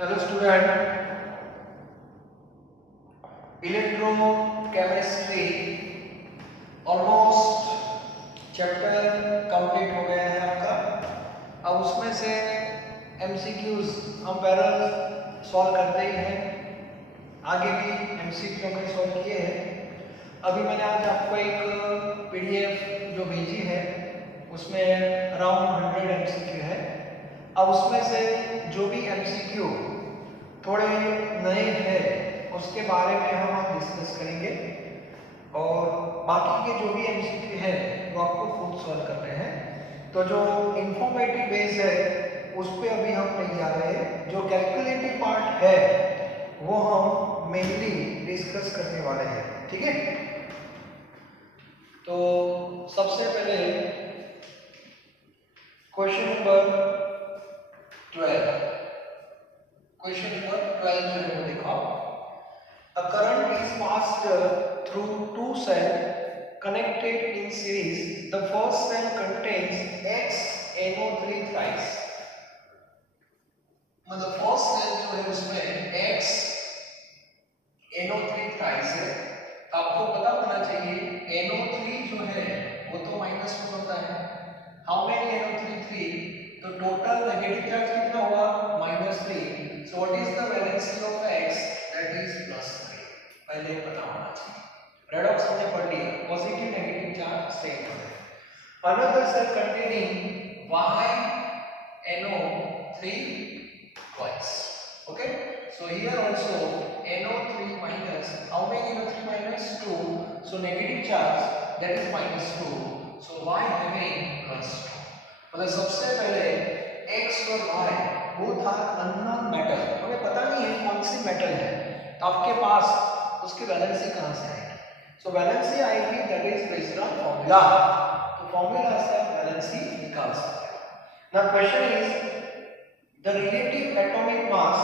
Hello student, electrochemistry almost chapter complete हो गया है आपका। अब उसमें से एमसीक्यूज हम पैरेलल सॉल्व करते ही हैं, आगे भी एमसीक्यू हमने सॉल्व किए हैं। अभी मैंने आज आपको एक पीडीएफ जो भेजी है उसमें अराउंड 100 एमसीक्यू है। अब उसमें से जो भी एमसीक्यू थोड़े नए हैं उसके बारे में हम डिस्कस करेंगे और बाकी के जो भी एमसीक्यू है वो आपको खुद सॉल्व करने हैं। तो जो इंफॉर्मेटिव बेस है उस पर अभी हम नहीं जा रहे हैं, जो कैलकुलेटिव पार्ट है वो हम मेनली डिस्कस करने वाले हैं, ठीक है। तो सबसे पहले क्वेश्चन नंबर 12 क्वेश्चन नंबर 12 जो है वो देखो। A current is passed through two cells connected in series. The first cell contains X NO3 thrice. मतलब फर्स्ट सेल जो है उसमें X NO3 thrice है। आपको पता होना चाहिए NO3 जो है वो तो माइनस में होता है। How many NO3? 3। तो टोटल नेगेटिव चार्ज कितना हुआ? -3। So what is the valency of X? That is +3। पहले पता होना चाहिए। रेडॉक्स हमने पढ़ लिया, पॉजिटिव नेगेटिव चार्ज सेम है। Another cell containing Y NO3 twice. Okay, so here also NO3 minus, how many NO3 minus? 2. So negative charge, that is -2. So Y having +2. मतलब सबसे पहले X और Y both are unknown metal, हमें पता नहीं है कौन सी मेटल है, तो आपके पास उसकी वैलेंसी कहाँ से आएगी? सो वैलेंसी आएगी that is based on formula. तो फॉर्मूला से आप वैलेंसी निकाल सकते हो। Now question is the relative atomic mass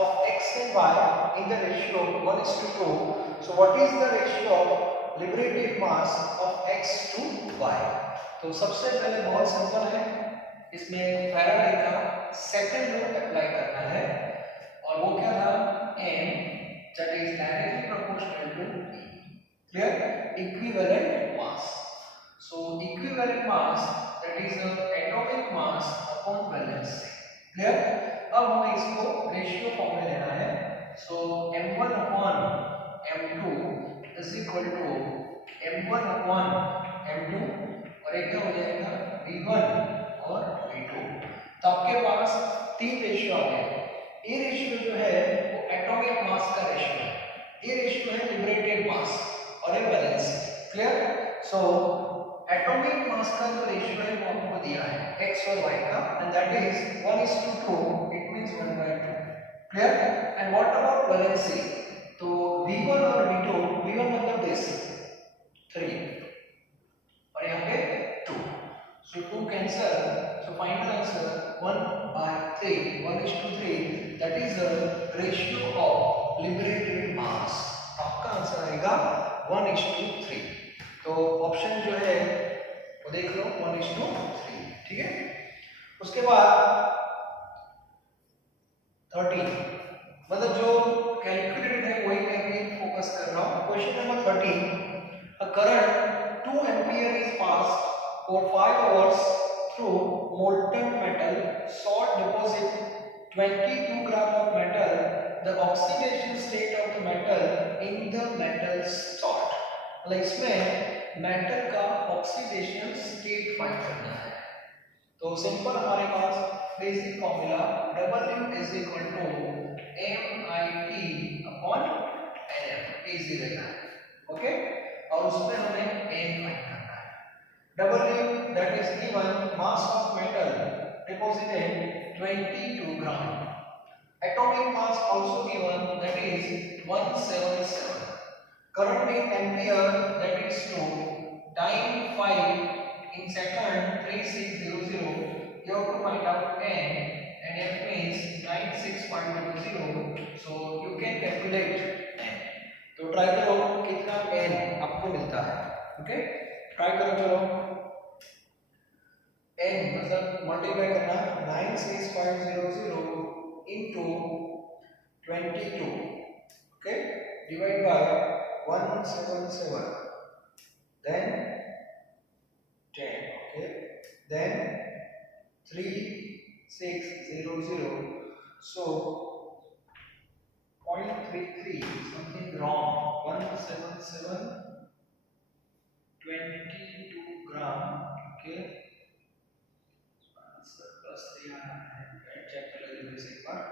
of X and Y in the ratio 1:2. So what is the ratio of liberated mass of X to Y? तो सबसे पहले बहुत सिंपल है, इसमें फैराडे का सेकंड लॉ अप्लाई करना है और वो क्या था? M that is directly proportional to E. Clear? Equivalent mass. So equivalent mass, that is atomic mass upon valency. Clear? अब हमें इसको रेशियो फॉर्म में लेना है। So m1 upon m2 is equal to m1 upon m2 और एक क्या हो जाएगा? v1 और v2। तो आपके पास तीन रेशियो आ गए। ये रेशियो जो है वो एटॉमिक मास का रेशियो है, ये रेशियो है लिबरेटेड मास और ये valency. Clear? So atomic mass का जो रेशियो है वो आपको दिया है x और y का, and that is 1:2। It means 1/2। Clear? And what about valency? तो v1 और v2, v1 मतलब दिस 3 और यहाँ पे 2, so 2 cancel. So final answer 1/3, 1:3, that is the ratio of liberated mass. आपका आंसर आएगा 1:3। तो ऑप्शन जो है वो देख लो 1:3, ठीक है। उसके बाद 13, मतलब जो कैलकुलेटेड है वही मैं भी फोकस कर रहा हूँ। Question number 13, a current 2 ampere is passed for 5 hours through molten metal salt deposit 22 gram of metal. The oxidation state of the metal in the metal salt. मतलब इसमें मेटल का ऑक्सीडेशन स्टेट फाइंड करना है। तो simple हमारे पास basic formula W is equal to MIT upon NF, easy रहेगा। Okay, और उसमें हमें N फाइंड करना है। W that is given mass of metal deposited 22 gram. Atomic mass also given, that is 177. Current in ampere, that is 2. Time 5 in second 3600. You have to find out n, and f means 96.00. So you can calculate n. तो try करो कितना n आपको मिलता है। Okay, try करो, चलो n मतलब multiply करना 96.00 into 22. Okay, divide by 177, then 10. Okay, then 3600. So 0.33, something wrong. 177 22 gram. Okay, answer plus 3 आना है, चेक कर लेते हैं एक बार.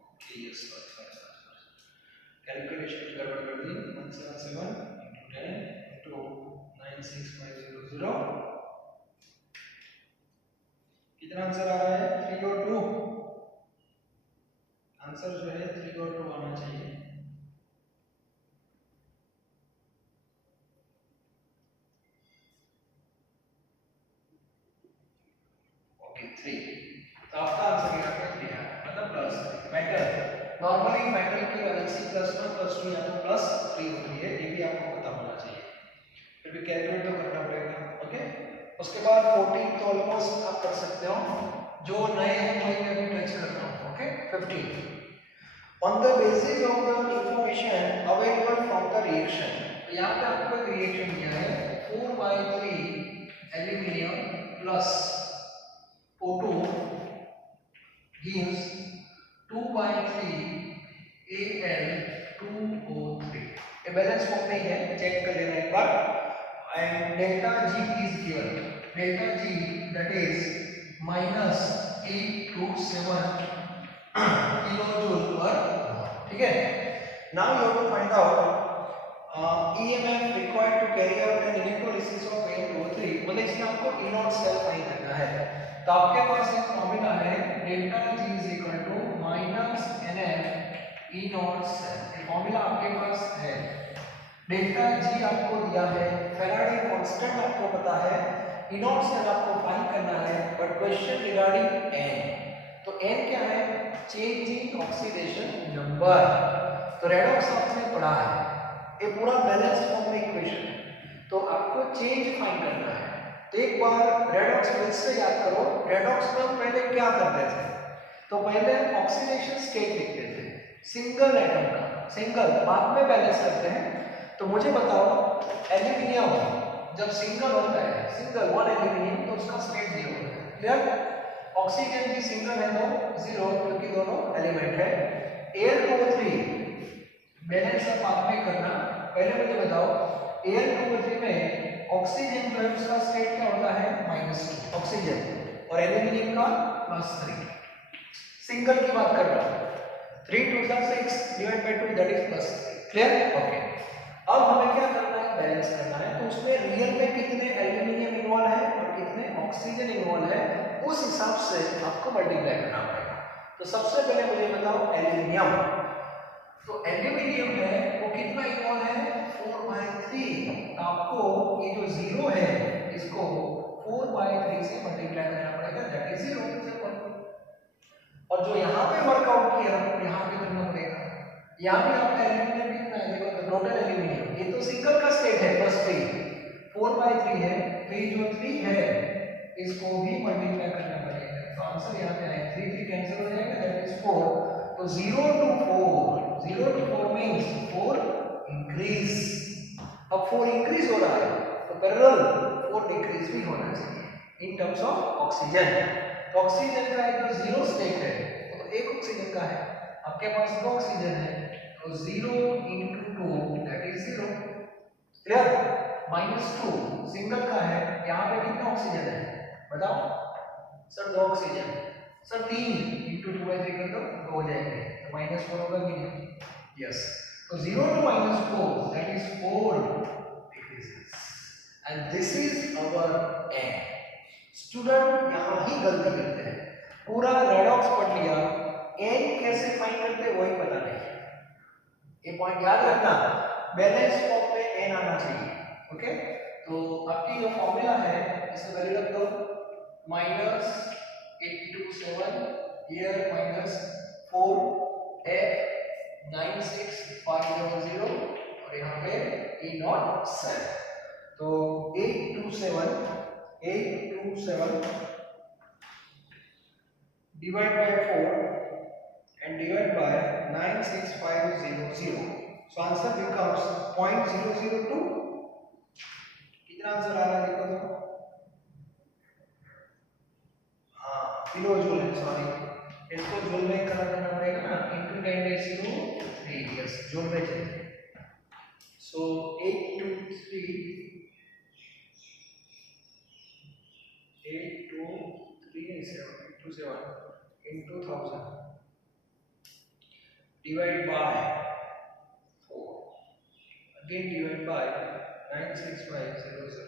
ओके, यस, सॉरी, कैलकुलेशन गड़बड़ कर दी. 177 into 10 into 96500. कितना आंसर आ रहा है? 3 और 2. आंसर जो है 3 और 2 आना चाहिए. ओके, 3. तो आपका आंसर यहाँ पे 3 है, मतलब प्लस मेटल. नॉर्मली मेटल की वैलेंसी +1 +2 या तो +3 होती है, ये भी आपको पता होना चाहिए. फिर भी कैलकुलेट तो करना पड़ेगा. ओके, उसके बाद 14 तो ऑलमोस्ट आप कर सकते हो. जो नए हैं वही मैं अभी टच कर रहा हूँ. Okay, 15. On the basis of the information available from the reaction, यहाँ पे आपको एक रिएक्शन दिया है. 4/3 aluminium plus O2 gives 2/3 Al2O3. ये बैलेंस फॉर्म में है, चेक कर लेना एक बार. And delta G is given. Delta G, that is -827 kilojoule per. ठीक है. Now you have to find out EMF required to carry out an electrolysis of Al2O3. मतलब इसमें आपको E0 सेल फाइंड करना है. तो आपके पास एक फॉर्मूला है, delta G is equal to -NF E0 cell. ये फॉर्मूला आपके पास है. डेल्टा G आपको दिया है, फैराडे कांस्टेंट आपको पता है, E0 सेल आपको फाइंड करना है. But question regarding N. तो N क्या है? Change in oxidation number. तो रेडॉक्स आपने पढ़ा है, ये पूरा बैलेंस फॉर्म में इक्वेशन है. तो आपको चेंज फाइंड करना है. तो एक बार रेडॉक्स फिर से याद करो. रेडॉक्स में पहले क्या करते थे? तो पहले ऑक्सीडेशन स्टेट लिखते थे सिंगल एटम का. सिंगल बाद में बैलेंस करते हैं. तो मुझे बताओ, एल्यूमिनियम जब सिंगल होता है, सिंगल 1 एल्यूमिनियम, तो उसका स्टेट 0 होता है. क्लियर? ऑक्सीजन भी सिंगल है तो 0, क्योंकि दोनों एलिमेंट है. Al2O3 बैलेंस आप बाद में करना. पहले मुझे बताओ, Al2O3 में ऑक्सीजन जो है उसका स्टेट क्या होता है? -2 ऑक्सीजन, और एल्यूमिनियम का +3. सिंगल की बात कर रहा हूं. 3 2 6 divide by 2, that is +3. Clear? Okay. अब हमें क्या करना है? बैलेंस करना है. तो उसमें रियल में कितने एल्यूमिनियम इन्वॉल्व है और कितने ऑक्सीजन इन्वॉल्व है, उस हिसाब से आपको मल्टीप्लाई करना पड़ेगा. तो सबसे पहले मुझे बताओ एल्यूमिनियम. तो एल्यूमिनियम है वो कितना इन्वॉल्व है? 4/3. आपको ये जो 0 है इसको 4/3 से मल्टीप्लाई करना पड़ेगा, दैट इज 0. सिंपल. और जो यहाँ पे वर्कआउट किया यहाँ पे करना पड़ेगा. यहाँ पे आपका एल्यूमिनियम कितना है? देखो, तो टोटल एल्यूमिनियम, ये तो सिंगल का स्टेट है, +3. 4/3 है, तो ये जो 3 है इसको भी मल्टीप्लाई करना पड़ेगा. तो आंसर यहाँ पे आएगा 3 3 कैंसिल हो जाएगा, दैट इज 4. तो 0 to 4 मींस 4 इंक्रीज. अब 4 इंक्रीज हो रहा है तो पैरेलल 4 डिक्रीज भी होना चाहिए इन टर्म्स ऑफ ऑक्सीजन. तो ऑक्सीजन का एक 0 स्टेट है, तो एक ऑक्सीजन का है. आपके पास 2 ऑक्सीजन है, तो 0 into 2 that is 0. Clear? -2 single का है. यहाँ पे कितना ऑक्सीजन है बताओ? Sir 2 oxygen. सर 3 into 2/3 कर दो, 2 हो जाएंगे, तो -4 होगा कि नहीं? यस. तो 0 to -4 that is 4 decreases. And this is our N. Student यहाँ ही गलती करते हैं. पूरा रेडॉक्स पढ़ लिया, N कैसे फाइंड करते हैं वही पता नहीं. ये पॉइंट याद रखना, बैलेंस फॉर्म में N आना चाहिए. ओके. तो आपकी जो फॉर्मूला है इसको वैल्यू रख दो. -827 here -4 F 96500 और यहाँ पे E0 7. तो 827 divide by 4 and divide by 96500. So answer becomes 0.002. कितना आंसर आ रहा है देखो तो, हाँ किलो जूल है, सॉरी इसको जूल में कन्वर्ट करना पड़ेगा ना, into 10⁻³ यस जूल में चलते। सो 823 into 1000 divide by 4, again divide by 96500,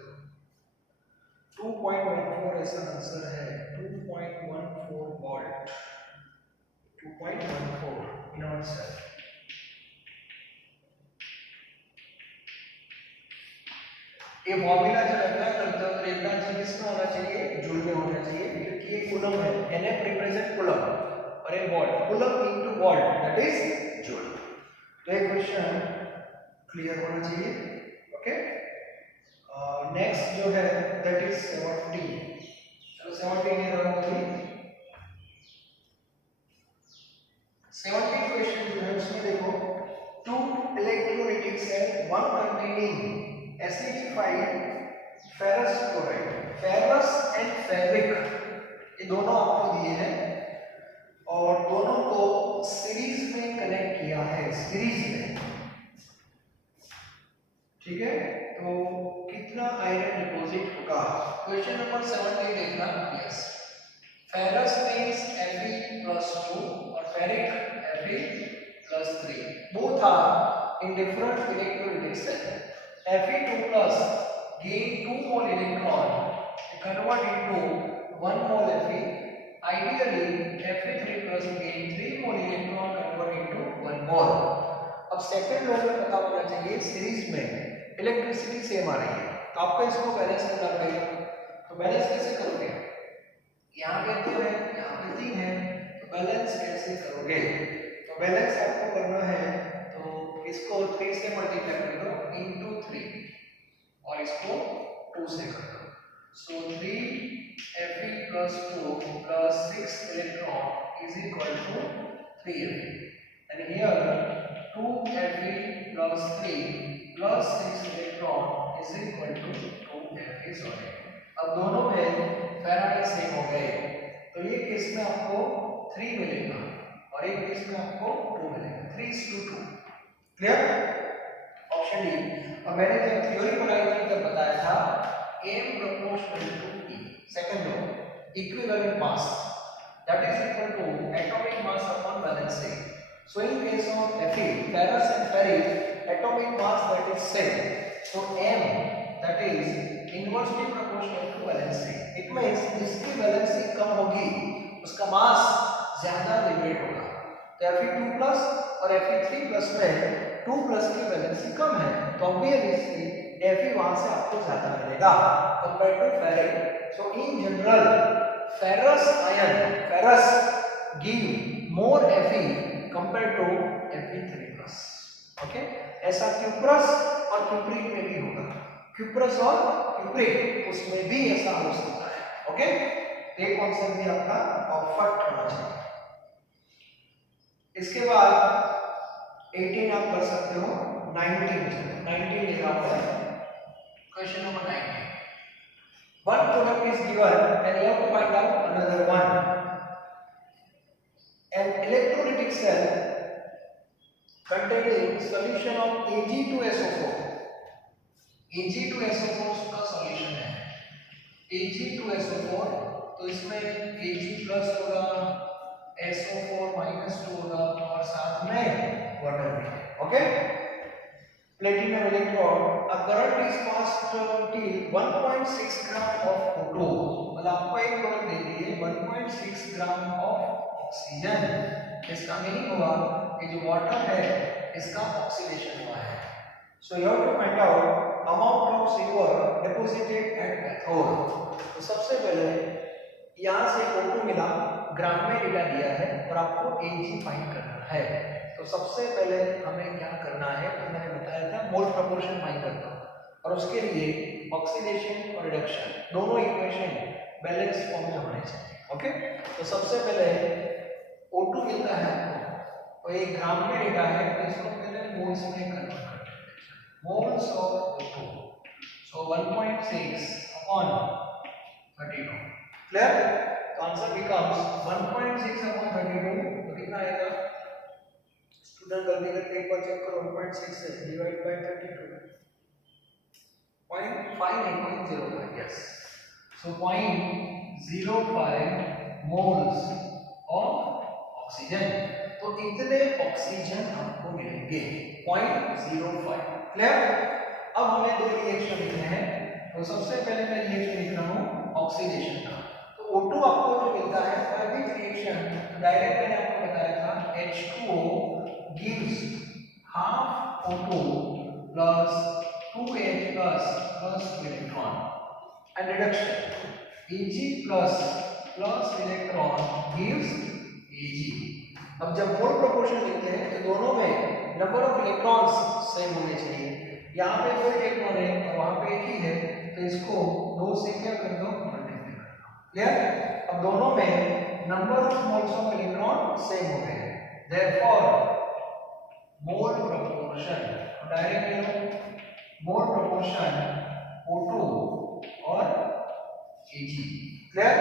2.14 ऐसा आंसर है, 2.14 वोल्ट, 2.14 इन आंसर। ये फॉर्मूला जब अप्लाई करते हो तो एक बार किसमें होना चाहिए, जूल में होना चाहिए, क्योंकि ये कूलम है, Nf रिप्रेजेंट कूलम और ये volt, coulomb into volt that is joule. तो ये क्वेश्चन क्लियर होना चाहिए। ओके, नेक्स्ट जो है दैट इज 17। चलो 17 ये रहा होगी। 17 क्वेश्चन जो है उसमें देखो, two electrolytic cell, one containing acidified ferrous chloride, ferrous and ferric ये दोनों आपको दिए हैं और दोनों को सीरीज में कनेक्ट किया है, सीरीज में, ठीक है। तो कितना आयरन डिपॉजिट होगा, क्वेश्चन नंबर 17 देखना। यस, फेरस मींस Fe+2 और ferric Fe+3, both are in different electrolytic cell. Fe2+ gain 2 mole electron convert into 1 mole Fe. Ideally Fe3+ gain 3 mole electron convert into 1 mole. अब second law में पता होना चाहिए, series में electricity same आ रही है तो आपको इसको बैलेंस करना पड़ेगा। तो बैलेंस कैसे करोगे, यहाँ पे 2 है, यहाँ पे 3 है, तो बैलेंस कैसे करोगे, तो बैलेंस आपको करना है तो इसको 3 से मल्टीप्लाई कर दो into 3 और इसको 2 से कर दो। सो 3 Fe+2 plus 6 electron is equal to 3 Fe, and here 2 Fe+3 plus 6 electron is equal to 2 Fe, sorry. अब दोनों में फैराडे सेम हो गए तो ये केस में आपको 3 मिलेगा और एक केस में आपको 2 मिलेगा, 3:2। Clear, option D. अब मैंने जब थ्योरी पढ़ाई थी तब बताया था m proportional to e, second law, equivalent mass that is equal to atomic mass upon balancing. So in case of Fe, ferrous and ferric, atomic mass that is same, so m that is inversely proportional to valency. It means जिसकी valency कम होगी उसका मास ज्यादा limit होगा। तो Fe2+ और Fe3+ में 2+ की valency कम है तो ऑब्वियसली Fe वहां से आपको ज्यादा मिलेगा compare to ferric. So in general ferrous ion, ferrous give more Fe compare to Fe3+। ओके, ऐसा क्यूप्रस और क्यूप्रिक में भी होगा, क्यूप्रस और क्यूप्रिक उसमें भी ऐसा हो सकता है। ओके, ये कॉन्सेप्ट भी आपका परफेक्ट होना चाहिए। इसके बाद 18 आप कर सकते हो, 19 लिखा हुआ है, question number 19। One product is given and you have to find out another one. An electrolytic cell containing solution of Ag2SO4, Ag2SO4 का सॉल्यूशन है, Ag2SO4, तो इसमें Ag+ होगा, SO4-2 होगा और साथ में वाटर भी है। Okay, platinum electrode, a current is passed till 1.6 gram of O2, मतलब आपको एक प्रोडक्ट दे दी है 1.6 ग्राम ऑफ ऑक्सीजन। इसका मीनिंग हुआ कि जो वाटर है इसका ऑक्सीडेशन हुआ है। So you have to find out amount of silver deposited at cathode. तो सबसे पहले यहाँ से O2 मिला, ग्राम में डेटा दिया है और आपको Ag फाइंड करना है। तो सबसे पहले हमें क्या करना है, तो मैंने बताया था मोल प्रोपोर्शन फाइंड करना और उसके लिए ऑक्सीडेशन और रिडक्शन दोनों इक्वेशन बैलेंस फॉर्म में होने चाहिए। ओके, तो सबसे पहले O2 मिलता है, तो एक ग्राम में डेटा है तो इसको पहले मोल्स में कन्वर्ट करते हैं, moles of O2, so 1.6 upon 32, clear? तो आंसर बिकम्स 1.6 अपॉन 32, तो कितना आएगा? स्टूडेंट गलती करके एक बार चेक करो, 1.6 से divide by 32, 0.05, yes, so 0.05 moles of oxygen. तो इतने ऑक्सीजन आपको मिलेंगे 0.05, क्लियर? अब हमें दो रिएक्शन लिखने हैं, तो सबसे पहले मैं रिएक्शन लिख रहा हूं ऑक्सीडेशन का। तो O2 आपको जो मिलता है फॉर दिस रिएक्शन, डायरेक्ट मैंने आपको बताया था H2O gives half O2 plus 2H plus 2 electron, and reduction Ag plus electron gives Ag। अब जब मोल प्रोपोर्शन लिखते हैं तो दोनों में नंबर ऑफ इलेक्ट्रॉन्स सेम होने चाहिए। यहाँ पे कोई इलेक्ट्रॉन है और वहाँ पे एक ही है, तो इसको 2 से क्या कर दो, मल्टीप्लाई कर दो, क्लियर? अब दोनों में number of moles of electron same हो गए हैं, देयरफॉर मोल प्रोपोर्शन, डायरेक्ट ले लो, मोल प्रोपोर्शन O2 और Ag, क्लियर?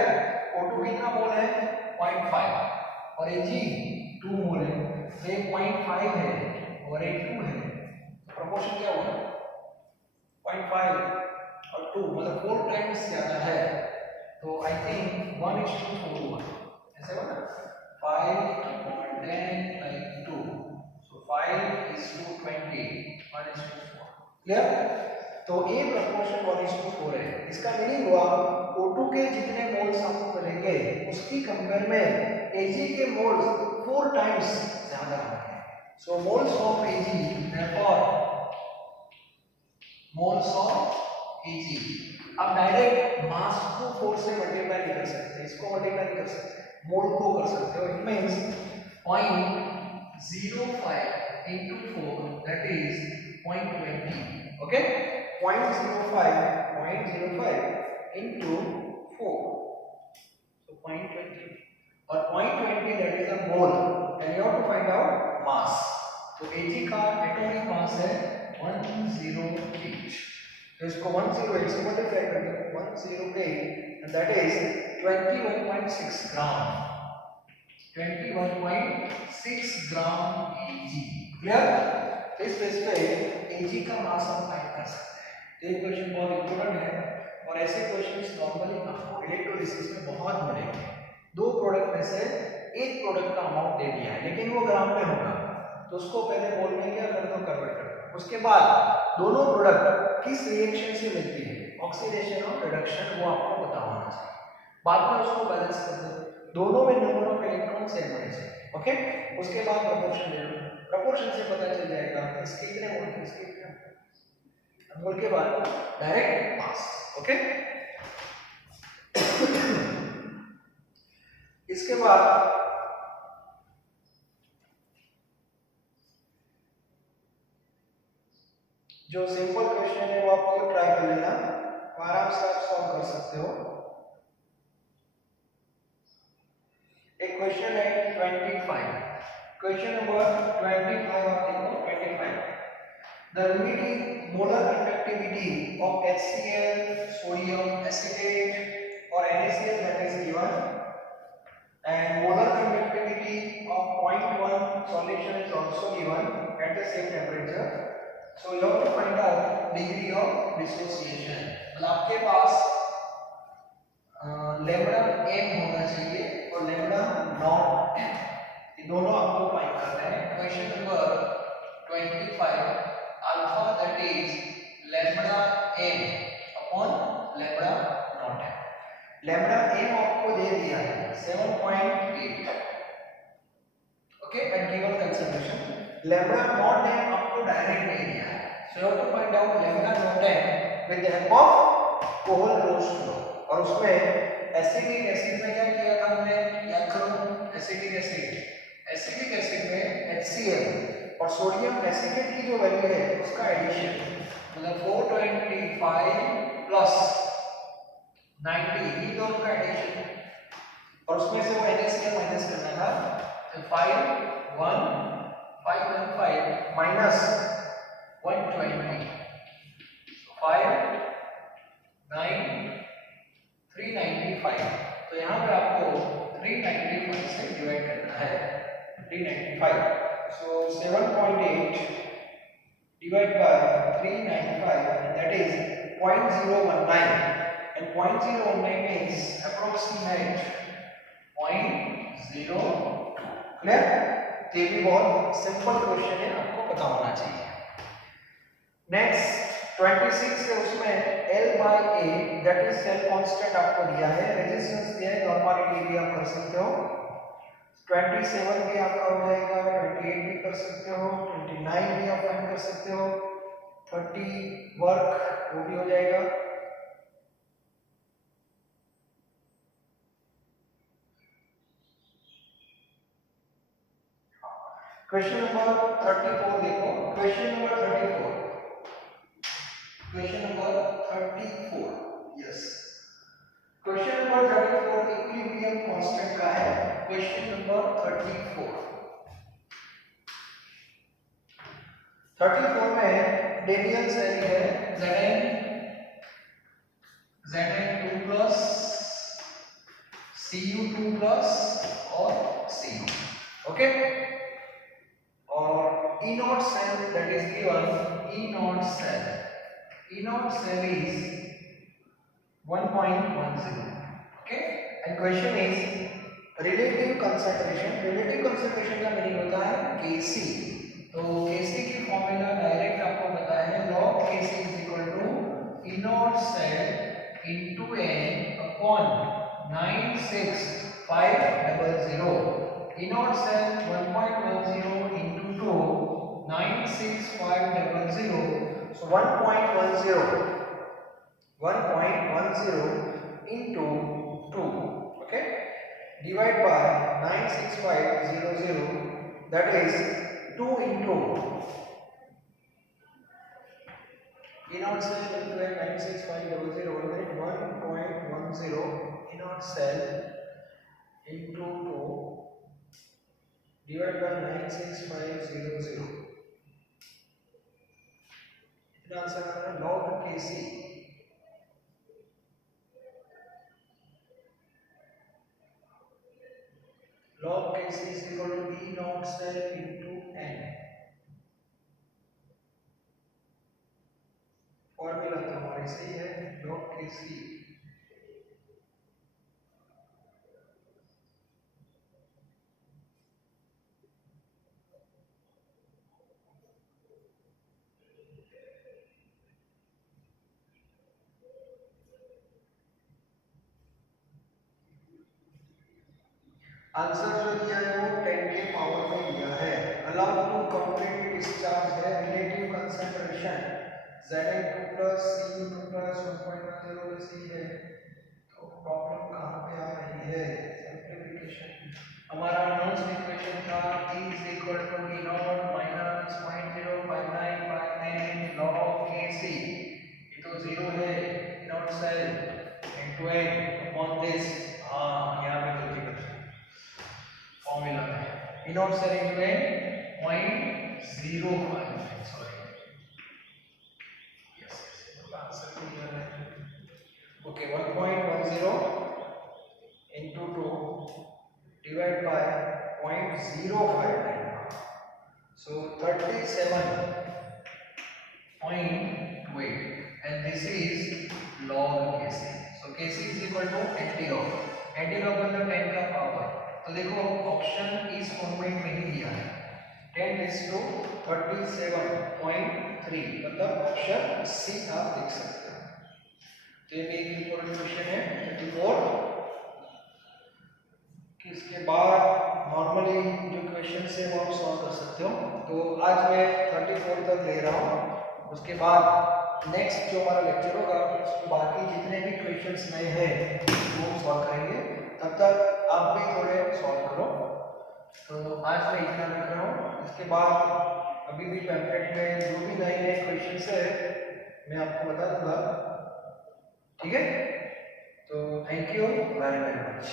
O2 कितना मोल है? 0.5 और Ag 2 मोल है, तो एक 0.5 है और एक 2 है, प्रोपोर्शन क्या होगा? 0.5 और 2 मतलब 4 टाइम्स ज्यादा है, तो आई थिंक 1:4 होगा, ऐसे होगा ना, 5/10 like 2, so 5:20, 1:4, क्लियर? तो ए प्रोपोर्शन 1:4 है। इसका मीनिंग हुआ O2 के जितने मोल्स आपको मिलेंगे उसकी कंपेयर में Ag के मोल्स 4 टाइम्स ज्यादा होंगे, so moles of Ag, therefore moles of Ag। अब डायरेक्ट मास को 4 से मल्टीप्लाई नहीं कर सकते, इसको मल्टीप्लाई नहीं कर सकते, मोल को कर सकते हो, it means 0.05 into 4, that is 0.20, okay, 0.05 into 4, so 0.20, और 0.20 that is a mole, and you have to find out mass, तो Ag का एटॉमिक मास है 108, तो इसको 108 से मल्टीप्लाई कर दो, 108, and that is 21.6 gram, 21.6 gram Ag, clear? इस बेस पे Ag का मास हम फाइंड कर सकते हैं। ये क्वेश्चन बहुत इंपॉर्टेंट है और ऐसे क्वेश्चंस नॉर्मली आपको इलेक्ट्रोलिसिस में बहुत मिलेंगे। दो प्रोडक्ट में से एक प्रोडक्ट का अमाउंट दे दिया है लेकिन वो ग्राम में होगा, तो उसको पहले मोल में क्या कर दो, कन्वर्ट कर दो, उसके बाद दोनों प्रोडक्ट किस रिएक्शन से मिलती है, ऑक्सीडेशन और रिडक्शन, वो आपको पता होना चाहिए, बाद में उसको बैलेंस कर दो, दोनों में नंबर ऑफ इलेक्ट्रॉन सेम होने चाहिए, ओके? उसके बाद प्रोपोर्शन ले लो, प्रोपोर्शन से पता चल जाएगा इसके कितने मोल हैं, इसके कितने मोल, के बाद डायरेक्ट मास, ओके? इसके बाद जो सिंपल क्वेश्चन है वो आपको ट्राई कर लेना, आराम से आप सॉल्व कर सकते हो। एक क्वेश्चन है 25, क्वेश्चन नंबर 25 आप देखो, 25, the limiting molar conductivity of HCl, sodium acetate और NaCl that is given, and molar conductivity of 0.1 solution is also given at the same temperature, so you have to find out degree of dissociation। मतलब आपके पास lambda m होना चाहिए और lambda not m, ये दोनों आपको find करना है। Question number 25, alpha that is lambda m upon lambda not m, lambda m आपको दे दिया है 7.8, okay, at given concentration, lambda not m आपको डायरेक्ट दे दिया है, so you have to find out lambda not m with the help of Kohlrausch law, और उसमें एसिटिक एसिड में क्या किया था हमने, याद करो, एसिटिक एसिड में HCl और सोडियम एसिटेट की जो वैल्यू है उसका एडिशन, मतलब 425 प्लस 90, ये दोनों का एडिशन, और उसमें से वो NaCl माइनस करना था, तो 5, 1, 515 minus 120, 5 9 395, तो यहाँ पे आपको 395 से डिवाइड करना है, 395, so 7.8 divided by 395, and that is 0.019, and 0.019 means approximate 0.02, clear? तो ये भी बहुत सिंपल क्वेश्चन है, आपको पता होना चाहिए। नेक्स्ट 26 है, उसमें L by A that is cell constant आपको दिया है, रेजिस्टेंस दिया है, नॉर्मलिटी भी आप कर सकते हो, 27 भी आपका हो जाएगा, 28 भी कर सकते हो, 29 भी आप फाइंड कर सकते हो, 30 वर्क वो भी हो जाएगा। क्वेश्चन नंबर 34 देखो, question number 34, question number 34, yes, question number 34 equilibrium constant का है, क्वेश्चन नंबर 34 में डेनियल सेल है Zn 2 प्लस Cu2 प्लस और Cu, ओके, और E naught cell that is given, E naught cell is 1.10, okay, and question is relative concentration का meaning होता है Kc, तो Kc की फॉर्मूला डायरेक्ट आपको पता है, log Kc is equal to E naught cell into n upon 96500, E naught cell 1.10 into 2, 96500, so 1.10 into 2, okay, divide by 96500, that is 2 into E naught cell into 96500, 1.10 E naught cell into 2 divided by 96500, इतना answer आ रहा है log Kc, log Kc is equal to E naught cell into n, formula तो हमारे सही है, log Kc, answer जो दिया है वो 10 के पावर में दिया है, अलाउ टू कंप्लीट डिस्चार्ज है, relative concentration Zn2 plus Cu2 plus 1.10 ऐसी है, तो प्रॉब्लम कहाँ पे आ रही है, सिंप्लीफिकेशन, हमारा नॉन इक्वेशन था E is equal to E naught minus 0.059 by n log Kc, ये तो 0 है, E naught cell into n upon this, हाँ यहाँ पे गलती कर फॉर्मूला में E naught cell into n 0.05, sorry, yes answer clear है, okay, 1.10 into 2 divided by 0.059, so 37.28, and this is log Kc, so Kc is equal to anti-log मतलब 10 का power, तो देखो ऑप्शन इस फॉर्मेट में ही दिया है, 10⁻37.3, मतलब ऑप्शन सी आप देख सकते हो, तो ये एक इंपॉर्टेंट क्वेश्चन है 34, कि इसके बाद नॉर्मली जो क्वेश्चन है वो आप सॉल्व कर सकते हो, तो आज मैं 34 तक ले रहा हूँ, उसके बाद नेक्स्ट जो हमारा लेक्चर होगा उसमें बाकी जितने भी क्वेश्चंस नए हैं वो सॉल्व करेंगे, तब तक आप भी थोड़े सॉल्व करो, तो आज मैं इतना रख रहा हूँ, इसके बाद अभी भी पैम्पलेट में जो भी नए नए क्वेश्चंस है मैं आपको बता दूंगा, ठीक है, तो thank you very very much.